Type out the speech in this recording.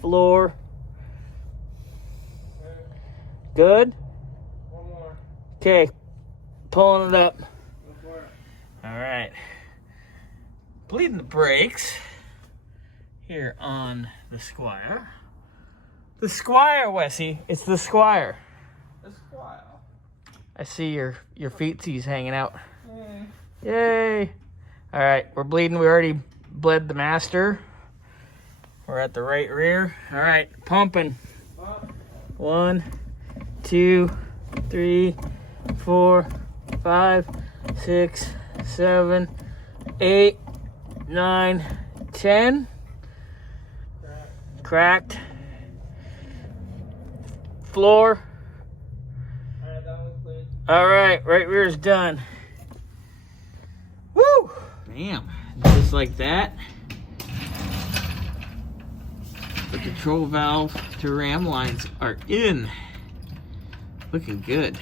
floor. Good? One more. Okay, pulling it up. Go for it. All right. Bleeding the brakes here on the Squire. The Squire, Wessie. It's the Squire. The Squire. I see your feetsies hanging out. Mm. Yay. All right, we're bleeding. We already bled the master. We're at the right rear. All right, pumping. 1, 2, 3, 4, 5, 6, 7, 8, 9, 10. Cracked. Floor. Alright, that one's clean. All right, right rear is done. Woo! Bam. Just like that. The control valve to ram lines are in. Looking good.